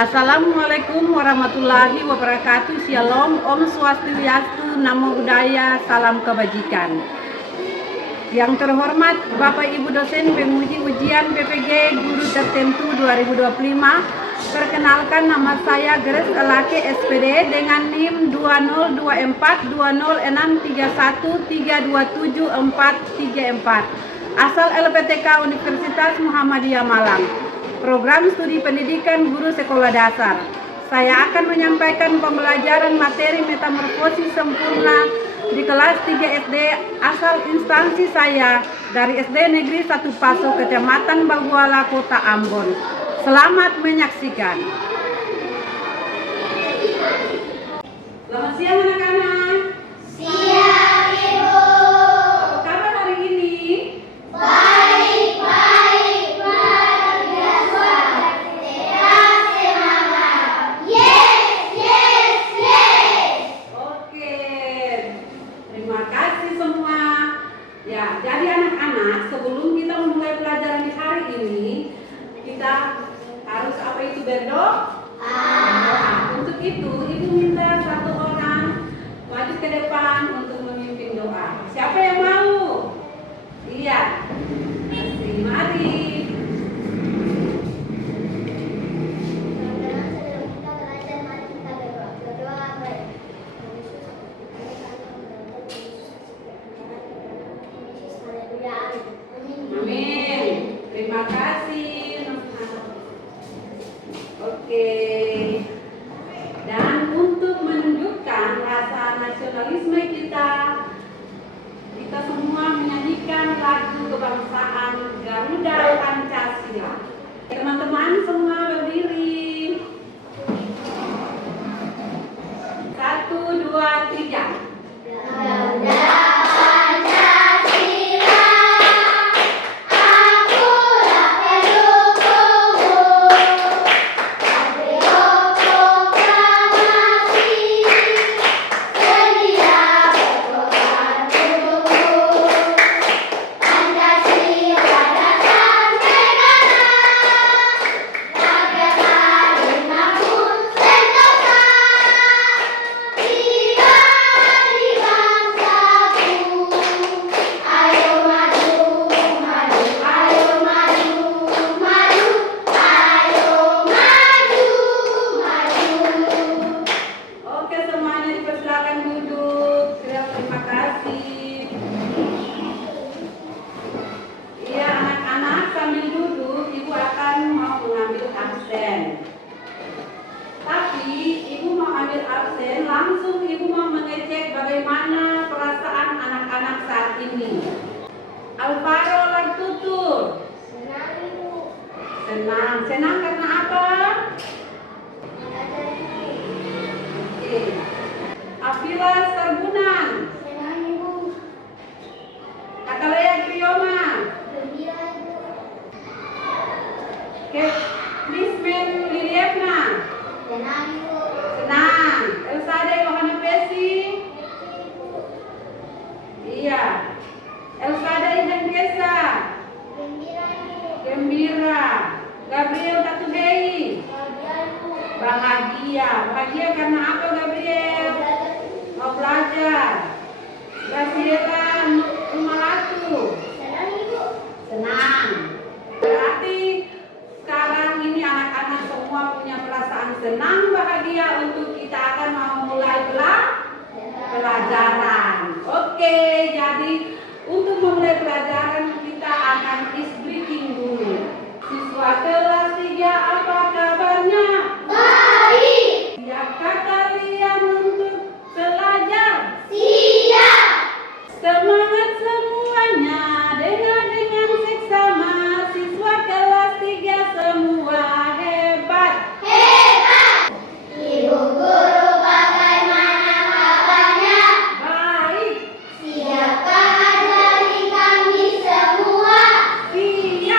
Assalamualaikum warahmatullahi wabarakatuh. Shalom, Om Swastiastu, Namo Buddhaya, salam kebajikan. Yang terhormat Bapak Ibu dosen penguji ujian PPG Guru Tertentu 2025. Perkenalkan, nama saya Grace Elake SPD dengan NIM 2024206313274434. Asal LPTK Universitas Muhammadiyah Malang. Program Studi Pendidikan Guru Sekolah Dasar. Saya akan menyampaikan pembelajaran materi metamorfosis sempurna di kelas 3 SD asal instansi saya dari SD Negeri 1 Paso, Kecamatan Baguala, Kota Ambon. Selamat menyaksikan. Selamat siang anak-anak. Siang, Ibu. Apa kabar hari ini? Baik, luar biasa. Tetap semangat. Yes. Oke. Terima kasih semua. Ya, jadi anak-anak, sebelum kita memulai pelajaran di hari ini, kita harus apa itu berdoa? Untuk itu, Ibu minta satu orang maju ke depan untuk memimpin doa. Siapa yang mau? Iya. Mari. Amin. Terima kasih. Oke. Dan untuk menunjukkan rasa nasionalisme kita semua menyanyikan lagu kebangsaan Garuda Pancasila. Teman-teman semua berdiri. 1, 2, 3. Garuda Pancasila, akulah pendukungmu. Ayo proklamasi, sedia berkorban untukmu. Pancasila dasar negara, rakyat dimanapun sentosa. Tiga di bangsaku, ayo maju, ayo maju, Oke, semuanya dipersilakan duduk. Terima kasih. Iya, anak-anak, sambil duduk, Ibu akan mau mengambil absen. Tapi Ibu mau ambil absen, langsung Ibu mau mengecek bagaimana perasaan anak-anak saat ini. Alvaro Lantutur. Senang karena apa? Oke. Afila Sarbunan. Katalea Grioma. Lismen Lilievna. Senang. Elsade Yohana Pesi. Iya. Elsade Ihenkesa. Gembira. Gabriel Tatuhei. Bahagia karena apa, Gabriel? Mau belajar. Graciela Numalatu. Senang. Berarti sekarang ini anak-anak semua punya perasaan senang, bahagia untuk kita akan mau mulai pelajaran. Oke, jadi untuk memulai pelajaran kita akan quiz breaking dulu. Siswa kelas 3, apa kabarnya? Baik. Siapkah kalian untuk belajar? Siap. Semangat semuanya, dengan seksama. Siswa kelas 3 semua hebat. Ibu guru, bagaimana kabarnya? Baik. Siapkah ajari kami semua? Siap.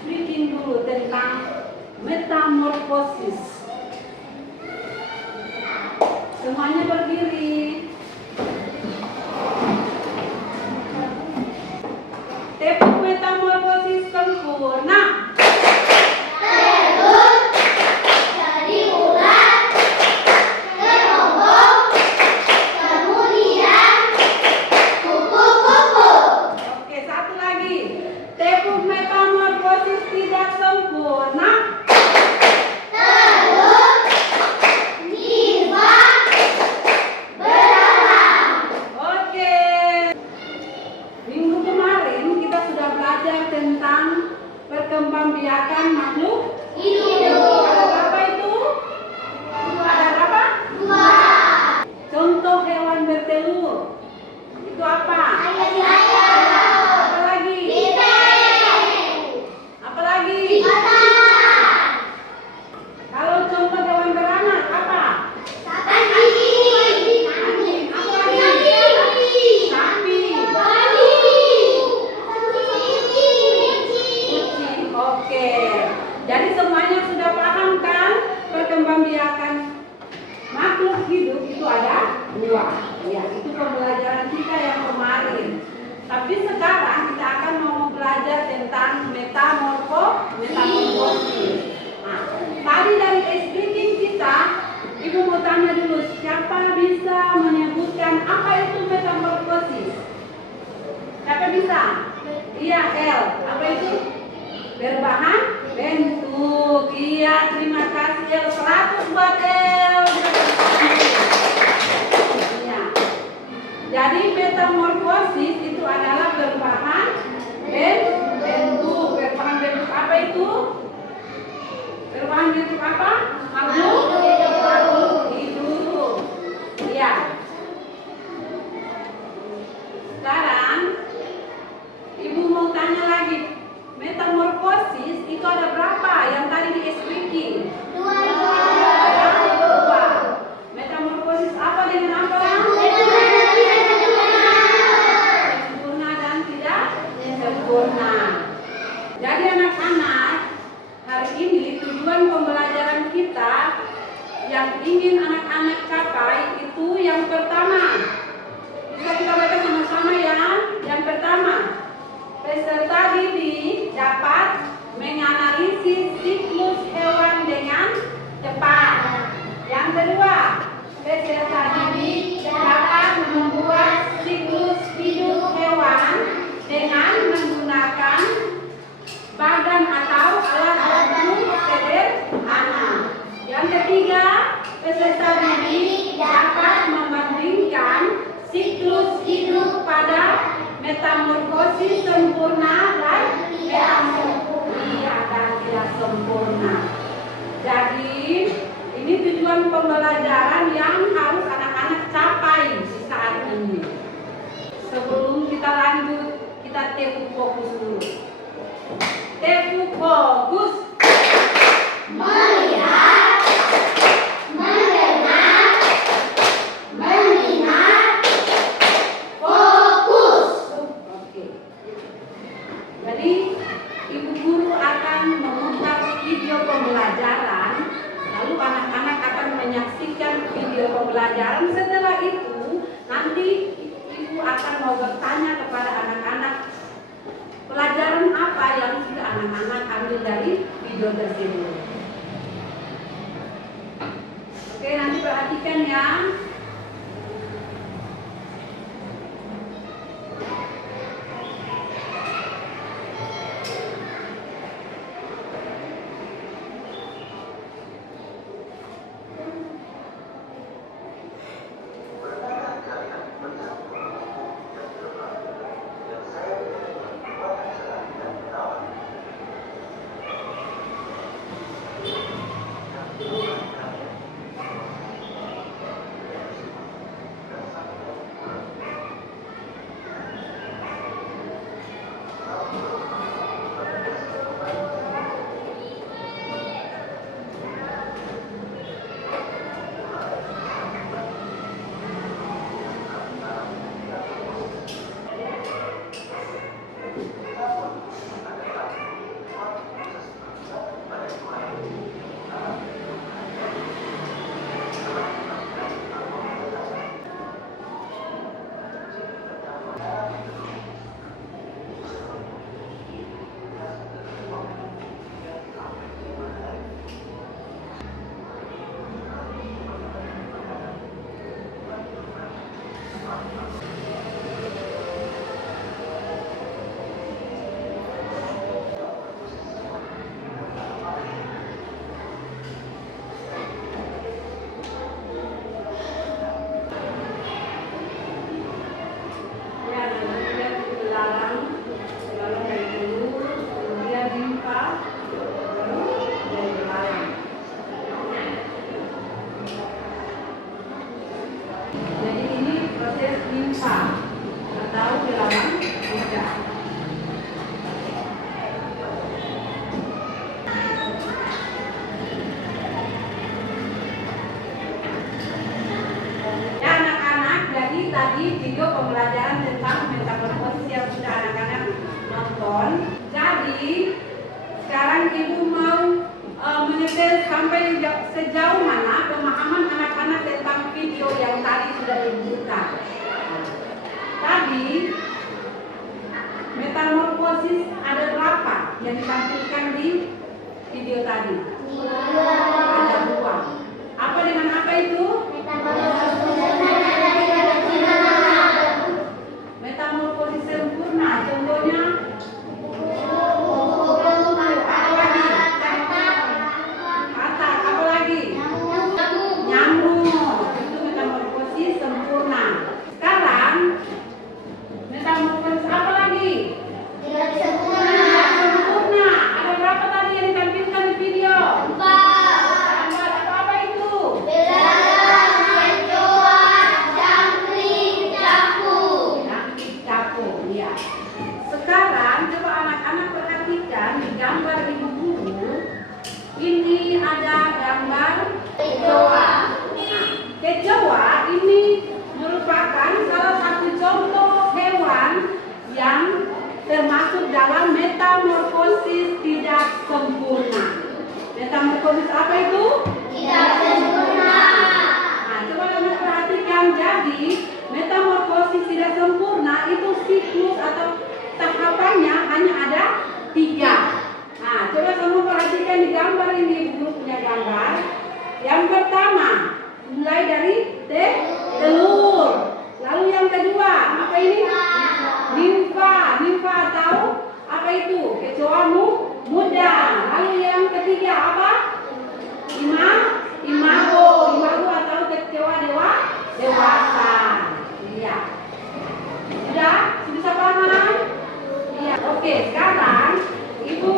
speaking dulu tentang metamorfosis. Semuanya berdiri. Tepuk metamorfosis sempurna. Terus dari ular ke ombong, kemudian kupu-kupu. Oke, satu lagi. Tepuk metamorfosis tidak sempurna. Terus nirva berdarah. Oke. Minggu kemarin kita sudah belajar tentang perkembangbiakan makhluk Hidup. Ada berapa itu? Ada berapa? Dua. Contoh hewan bertelur. Itu apa? Ayam. Apa lagi? Bebek. Apa lagi? Ikan. Kalau contoh hewan beranak apa? Anjing. Anjing. Apa lagi? Sapi. Kucing. Oke. Jadi semuanya sudah paham kan? Perkembangbiakan makhluk hidup itu ada dua. Ya, itu pembelajaran kita yang kemarin. Tapi sekarang kita akan mau belajar tentang metamorfosis. Nah, tadi dari speaking kita, Ibu mau tanya dulu, siapa bisa menyebutkan apa itu metamorfosis? Siapa bisa? Iya, El. Apa itu? Berbahan bentuk. Iya, terima kasih El. 100 buat El. Iya. Jadi metamorfosis itu adalah berbahan bentuk. Berbahan bentuk apa itu? Berbahan bentuk apa? Makhluk hidup. Iya. Sekarang Ibu mau tanya lagi. Metamorfosis itu ada berapa yang tadi di speaking? Dua. Metamorfosis apa dengan apa? Sempurna dan tidak sempurna. Jadi anak-anak, hari ini tujuan pembelajaran kita yang ingin anak-anak capai itu yang pertama. Bisa kita baca sama-sama ya. Yang pertama, peserta didik dapat menganalisis siklus hewan dengan cepat. Yang kedua, peserta didik dapat membuat siklus hidup hewan dengan menggunakan bagan atau alat bantu sederhana. Yang ketiga, peserta didik dapat membandingkan siklus hidup pada metamorfosis sempurna dan tidak sempurna. Jadi ini tujuan pembelajaran yang harus anak-anak capai di saat ini. Sebelum kita lanjut, kita tepuk fokus dulu. Tepuk fokus. Melihat, mendengar, mengingat, fokus. Oke. Jadi ibu guru akan memutar video pembelajaran, lalu anak-anak akan menyaksikan video pembelajaran. Setelah itu nanti ibu akan mau bertanya kepada anak-anak pelajaran apa yang sudah anak-anak ambil dari video tersebut. Oke, nanti perhatikan ya. metamorfosis ada berapa yang ditampilkan di video tadi? Ada 2. Apa dengan apa itu? Metamorfosis sempurna. Contohnya apa lagi? Katak. Apa lagi? Nyamuk. Itu metamorfosis sempurna. Sekarang metamorfosis apa lagi? Sempurna. Ada berapa tadi yang ditampilkan di video? Apa itu? Capung, ya. Sekarang coba anak-anak perhatikan di gambar ibu guru. Ini ada gambar kecoa. Nah, kecoa ini merupakan salah satu contoh hewan yang termasuk dalam metamorfosis tidak sempurna. Metamorfosis apa itu? Nah, coba kamu perhatikan. Jadi, metamorfosis tidak sempurna itu siklus atau tahapannya hanya ada 3. Nah, coba kamu perhatikan di gambar ini, Ibu punya gambar. Yang pertama, mulai dari telur. Lalu yang kedua, apa ini? Nimfa. Nimfa atau apa itu? Kecoa muda. Lalu yang ketiga apa? Imago. Imago atau kecoa dewasa. Iya. Sudah paham? Iya. Oke, sekarang Ibu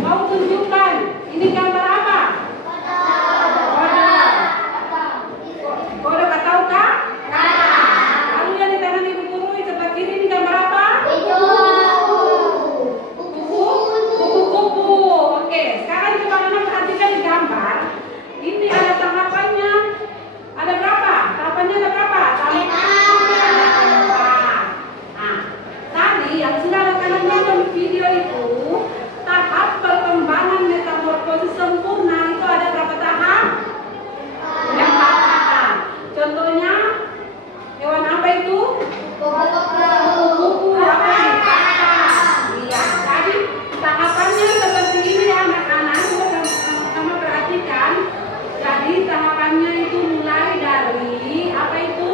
mau tunjukkan ini gambar apa? Kodok atau kak? Lalu yang di tangan Ibu guru di sebelah kiri ini gambar apa? Kupu-kupu. Oke, sekarang coba anak perhatikan di gambar. Ini ada tahapannya. Ada berapa? Tahapannya ada berapa? Nah, tadi yang sudah anak-anak nonton video itu, tahap perkembangan metamorfosis sempurna itu ada berapa tahap? 4 tahap. Contohnya hewan apa itu? Kupu-kupu. Apa ini? Iya. Jadi tahapannya seperti ini ya anak-anak. Sama perhatikan. Jadi tahapannya itu mulai dari apa itu?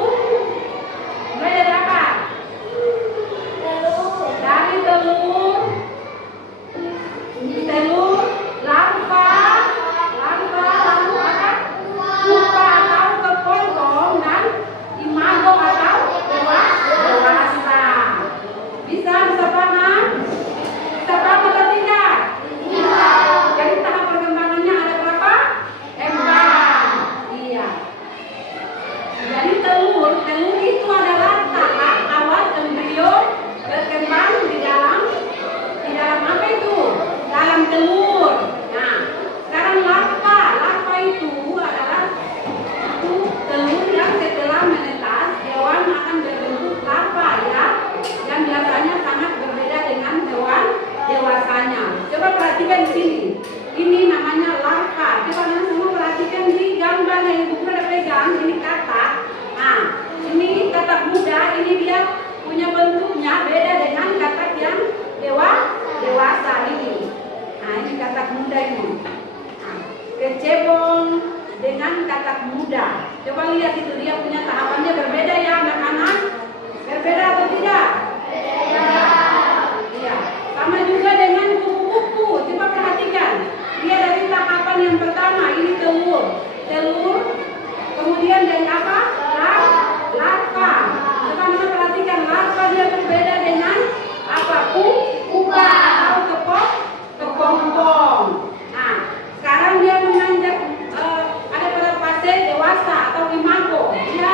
Mulai dari apa? Dari telur, larva, lalu apa? Pupa atau kepompong dan imago atau dewasa. Bisa paham? Bisa paham atau tidak? Jadi tahap perkembangannya ada berapa? 4. Iya. Jadi telur itu adalah tahap awal embrio berkembang di dalam apa itu? Dalam telur. Nah, sekarang larva itu adalah telur yang setelah menetas hewan akan berbentuk larva ya, yang biasanya sangat berbeda dengan hewan dewasanya. Coba perhatikan di sini. Ini namanya larva. Coba anda semua perhatikan di gambar yang Ibu ada pegang. Ini katak. Nah, ini katak muda. Ini dia punya bentuknya beda dengan katak yang dewasa ini. Nah, ini katak muda ini. Nah, kecebong dengan katak muda. Coba lihat itu, dia punya tahapannya berbeda ya anak-anak. Berbeda atau tidak? Berbeda. Iya. Sama juga dengan kupu-kupu. Coba perhatikan. Dia dari tahapan yang pertama, ini telur. Kemudian dari apa? Larva. Coba anda perhatikan, larva dia berbeda dengan apa? Pupa atau kepompong. Nah, sekarang dia menanjak ada pada fase dewasa atau imago. Anda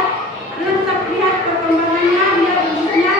bisa lihat perkembangannya, dia bentuknya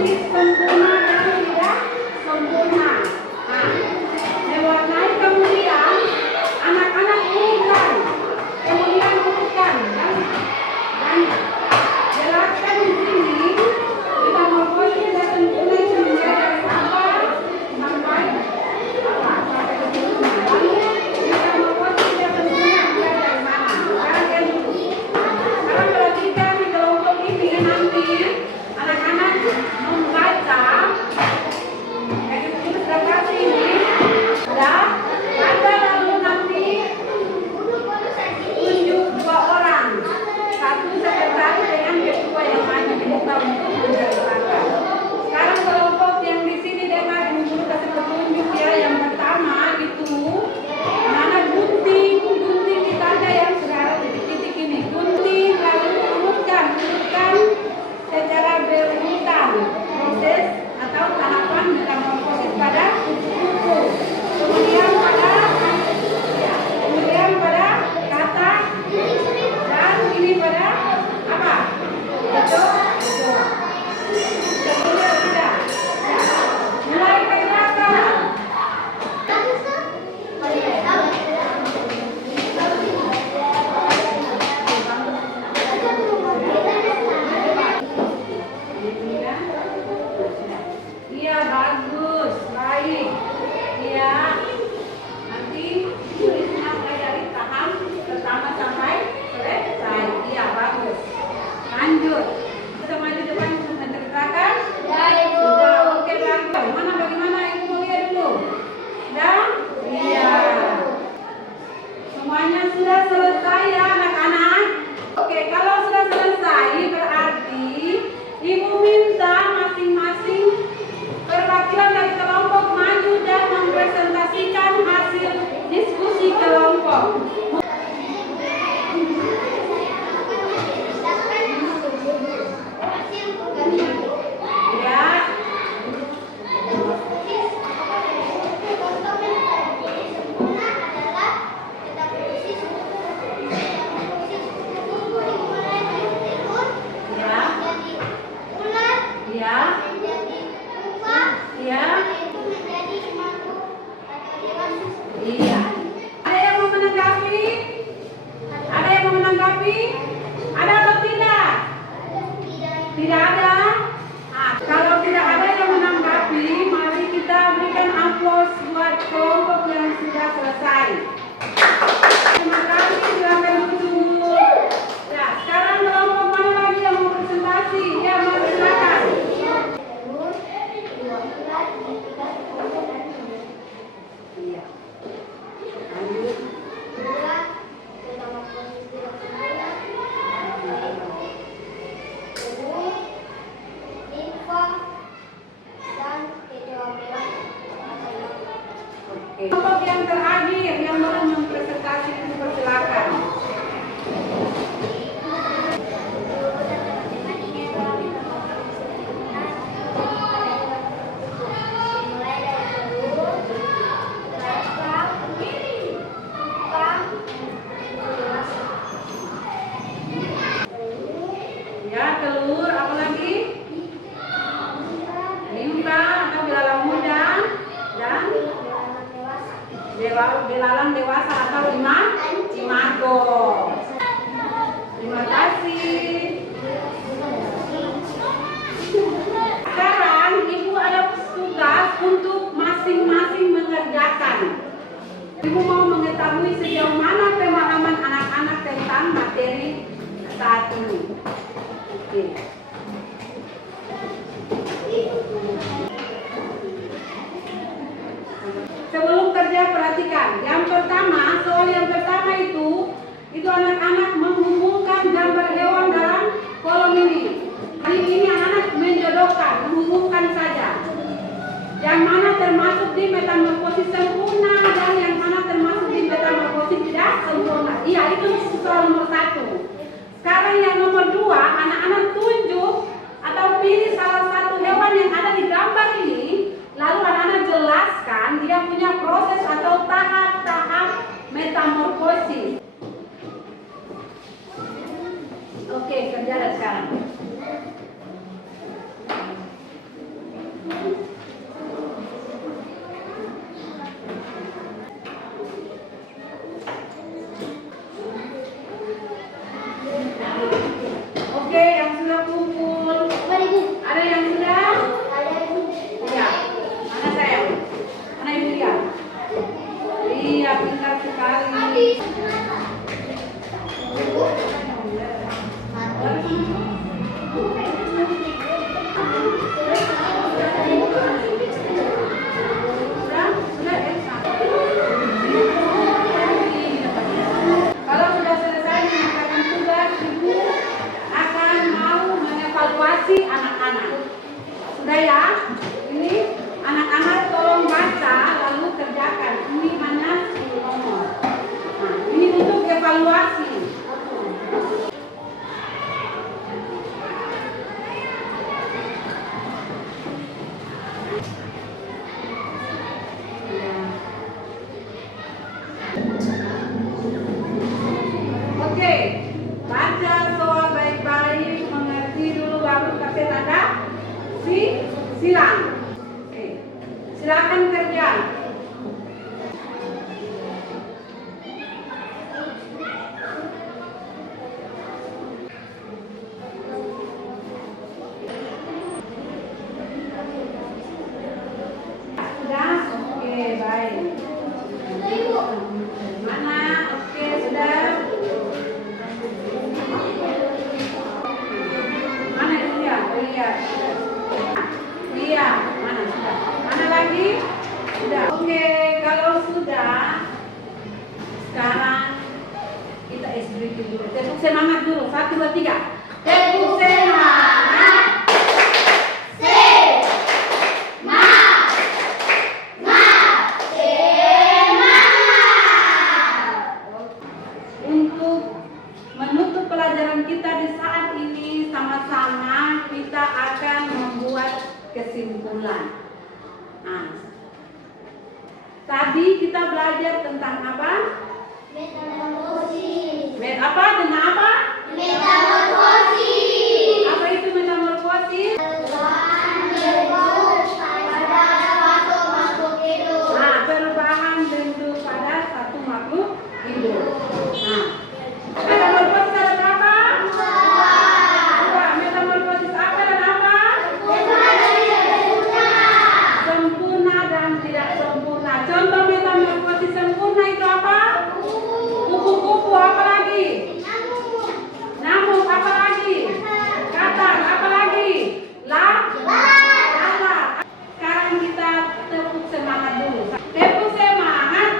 metamorfosis sempurna dan tidak sempurna. Nah, diwarnai kemudian anak-anak urutkan, dan jelaskan di sini metamorfosis dan sempurna itu dari apa sampai apa sampai ke sempurna. Lalu metamorfosis dan sempurna dari mana? Sekarang perhatikan di kelompok ini nanti anak-anak membaca ilustrasi ini. Sudah baca, lalu nanti tunjuk 2 orang, satu sekretaris dengan ketua yang maju di muka untuk menjelaskan. Sekarang kelompok yang di sini dengar ibu kasih petunjuk ya. Yang pertama itu anak gunting kita ada yang sudah ada titik-titik ini, gunting lalu urutkan secara berurutan proses atau tahapan metamorfosis pada kupu-kupu. Kemudian pada kata dan ini pada apa? Betul. Sudah. Ya. Mulai ke belakang. Iya, bagus, baik. Iya. Nanti tulisnya mulai dari tahap pertama sampai selesai. Iya, bagus. Lanjut. Kita maju depan untuk menceritakan. Sudah, oke, lanjut. Bagaimana? Ibu mau lihat dulu. Sudah? Iya. Semuanya sudah selesai ya, anak-anak? Oke, kalau sudah selesai berarti Ibu minta masing-masing perwakilan dari kelompok maju dan mempresentasikan hasil diskusi kelompok. Ya. Ya. Iya. Ada yang mau menanggapi? Ada atau tidak? Tidak ada. Nah, kalau tidak ada yang menanggapi, mari kita berikan aplaus buat kelompok yang sudah selesai. Terima kasih, silakan duduk. Ya, sekarang kelompok mana lagi yang mau presentasi? Ya, mari silakan. Iya. Lanjut. Kelompok yang terakhir yang belum mempresentasi itu persilakan. Ya, telur, apa lagi? Limpa atau belalang muda dan belalang dewasa atau imago. Terima kasih. Sekarang Ibu ada tugas untuk masing-masing mengerjakan. Ibu mau mengetahui sejauh mana pemahaman anak-anak tentang materi saat ini. Oke. Sebelum kerja perhatikan. Yang pertama, soal yang pertama itu anak-anak menghubungkan gambar hewan dalam kolom ini. Hari ini anak-anak menjodohkan, menghubungkan saja. Yang mana termasuk di metamorfosis sempurna dan yang mana termasuk di metamorfosis tidak sempurna. Iya, itu soal nomor 1. Sekarang yang nomor 2, anak-anak tunjuk atau pilih salah satu hewan yang ada di gambar ini. Lalu anak-anak jelaskan dia punya proses atau tahap-tahap metamorfosis. Oke, kerja sekarang. Sudah ya? Ini anak-anak tolong baca lalu kerjakan. Ini hanya 10 nomor. Nah, ini untuk evaluasi. Oke, baca soal baik-baik, mengerti dulu baru kasih tanda silang. Oke, silakan kerja. Sudah? Oke, baik. Mana? Oke, sudah. Mana itu dia? Lihat. Iya, mana sudah? Mana lagi? Sudah. Oke, kalau sudah, sekarang kita SBQ dulu. Tepuk semangat dulu. 1, 2, 3. Tepuk semangat. Untuk menutup pelajaran kita di saat ini, sama-sama kita akan membuat kesimpulan. Nah, tadi kita belajar tentang apa? Metamorfosis. Apa? Tentang apa? Metamorfosis. Apa itu metamorfosis? Perubahan bentuk pada suatu makhluk hidup. Nah, perubahan bentuk pada satu makhluk hidup. Nah, metamorfosis ada berapa? Dua. Metamorfosis apa dan apa? Sempurna dan tidak sempurna. Contoh metamorfosis sempurna itu apa? Kupu-kupu, apa lagi? Nyamuk, apa lagi? Katak, apa lagi? Lalat. Sekarang kita tepuk semangat dulu. Tepuk semangat.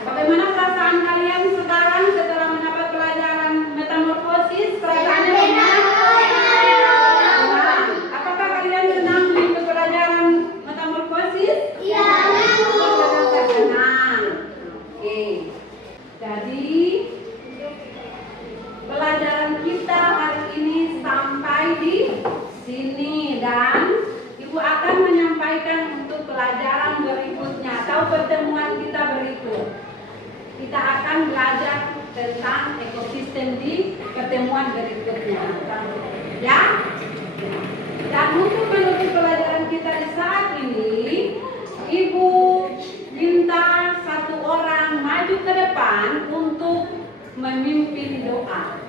Bagaimana perasaan kalian sekarang setelah mendapat pelajaran metamorfosis? Perasaannya bagaimana? Senang. Apakah kalian senang mengikuti pelajaran metamorfosis? Apakah senang? Oke. Jadi pelajaran kita hari ini sampai di sini dan Ibu akan menyampaikan untuk pelajaran berikutnya atau pertemuan kita berikut. Kita akan belajar tentang ekosistem di pertemuan berikutnya. Ya? Dan untuk menutup pelajaran kita di saat ini, Ibu minta satu orang maju ke depan untuk memimpin doa.